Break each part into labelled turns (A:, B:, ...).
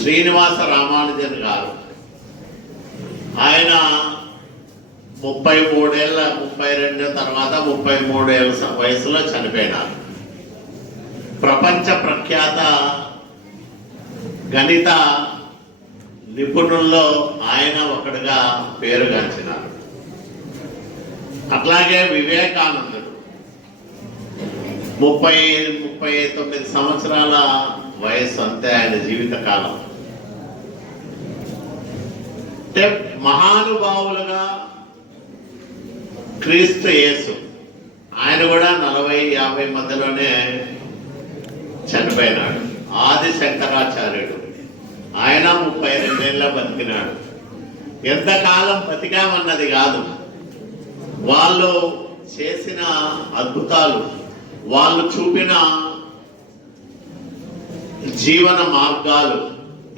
A: శ్రీనివాస రామానుజన్ గారు. ఆయన ముప్పై మూడేళ్ళ ముప్పై రెండు తర్వాత ముప్పై మూడేళ్ళ స- వయసులో చనిపోయినారు. ప్రపంచ ప్రఖ్యాత గణిత నిపుణుల్లో ఆయన ఒకడుగా పేరుగాంచినారు అట్లాగే వివేకానందుడు. ముప్పై ముప్పై తొమ్మిది సంవత్సరాల వయస్సు అంతే ఆయన జీవితకాలం. అంటే మహానుభావులుగా క్రీస్తు యేసు. ఆయన కూడా నలభై యాభై మధ్యలోనే చనిపోయినాడు. ఆది శంకరాచార్యుడు. ఆయన ముప్పై రెండేళ్ళ బతికినాడు. ఎంతకాలం బతికామన్నది కాదు. వాళ్ళు చేసిన అద్భుతాలు వాళ్ళు చూపిన జీవన మార్గాలు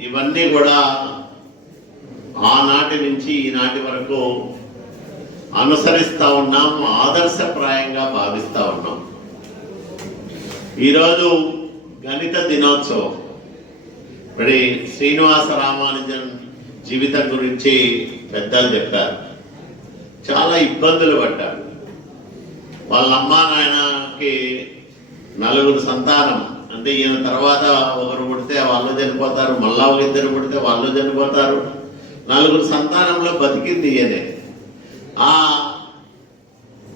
A: ఇవన్నీ కూడా ఆనాటి నుంచి ఈనాటి వరకు అనుసరిస్తా ఉన్నాం ఆదర్శప్రాయంగా భావిస్తా ఉన్నాం. ఈరోజు గణిత దినోత్సవం. మరి శ్రీనివాస రామానుజన్ జీవితం గురించి పెద్దలు చెప్పారు. చాలా ఇబ్బందులు పడ్డారు. వాళ్ళ అమ్మా నాయనకి నలుగురు సంతానం అంటే ఈయన తర్వాత ఒకరు పుడితే వాళ్ళు చనిపోతారు మళ్ళా ఒక ఇద్దరు పుడితే వాళ్ళు చనిపోతారు. నలుగురు సంతానంలో బతికింది ఈయనే. ఆ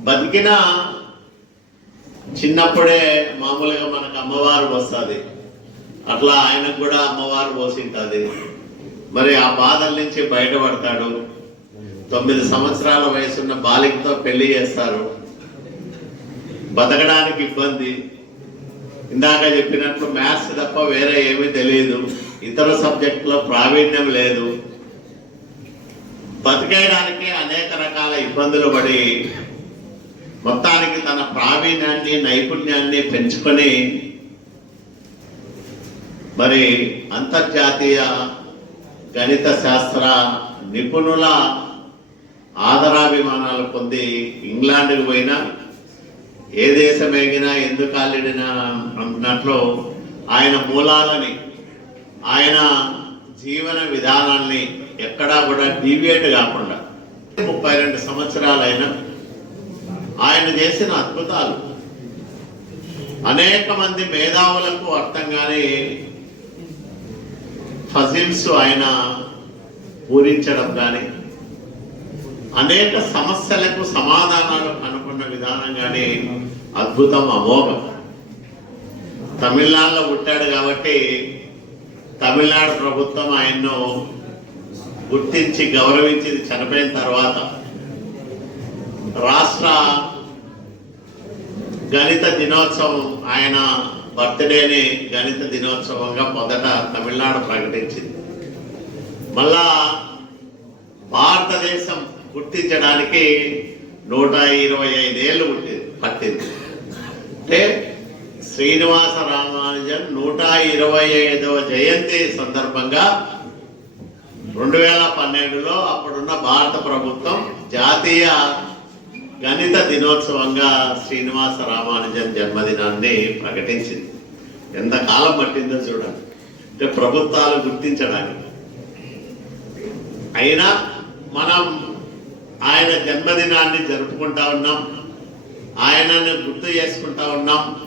A: బతికిన చిన్నప్పుడే మామూలుగా మనకు అమ్మవారు వస్తుంది. అట్లా ఆయనకు కూడా అమ్మవారు పోసింటుంది. మరి ఆ బాధల నుంచి బయటపడతాడు. తొమ్మిది సంవత్సరాల వయసున్న బాలికతో పెళ్ళి చేస్తారు. బతకడానికి ఇబ్బంది. ఇందాక చెప్పినట్లు మ్యాథ్స్ తప్ప వేరే ఏమీ తెలియదు ఇతర సబ్జెక్టులో ప్రావీణ్యం లేదు. బతికేయడానికి అనేక రకాల ఇబ్బందులు పడి మొత్తానికి తన ప్రావీణ్యాన్ని నైపుణ్యాన్ని పెంచుకొని మరి అంతర్జాతీయ గణిత శాస్త్ర నిపుణుల ఆదరాభిమానాలు పొంది ఇంగ్లాండ్కి పోయినా ఏ దేశం ఎగినా ఎందుకు కాలిడినా అన్నట్లు ఆయన మూలాలని ఆయన జీవన విధానాన్ని ఎక్కడా కూడా డీవియేట్ కాకుండా ముప్పై రెండు సంవత్సరాలైన ఆయన చేసిన అద్భుతాలు. అనేక మంది మేధావులకు అర్థం కాని ఫజిల్స్ ఆయన పూరించడం కానీ అనేక సమస్యలకు సమాధానాలు కనుక్కున్న విధానం కానీ అద్భుతం అమోఘం. తమిళనాడులో పుట్టాడు కాబట్టి తమిళనాడు ప్రభుత్వం ఆయన్ను గుర్తించి గౌరవించింది చనిపోయిన తర్వాత రాష్ట్ర గణిత దినోత్సవం ఆయన బర్త్డేని గణిత దినోత్సవంగా మొదట తమిళనాడు ప్రకటించింది. మళ్ళా భారతదేశం గుర్తించడానికి నూట ఇరవై ఐదేళ్ళు పట్టింది. అంటే శ్రీనివాస రామానుజన్ నూట ఇరవై ఐదవ జయంతి సందర్భంగా రెండు వేల పన్నెండులో అప్పుడున్న భారత ప్రభుత్వం జాతీయ గణిత దినోత్సవంగా శ్రీనివాస రామానుజన్ జన్మదినాన్ని ప్రకటించింది. ఎంతకాలం పట్టిందో చూడండి. అంటే ప్రభుత్వాలు గుర్తించడానికి. అయినా మనం ఆయన జన్మదినాన్ని జరుపుకుంటా ఉన్నాం. ఆయనను గుర్తు చేసుకుంటా ఉన్నాం.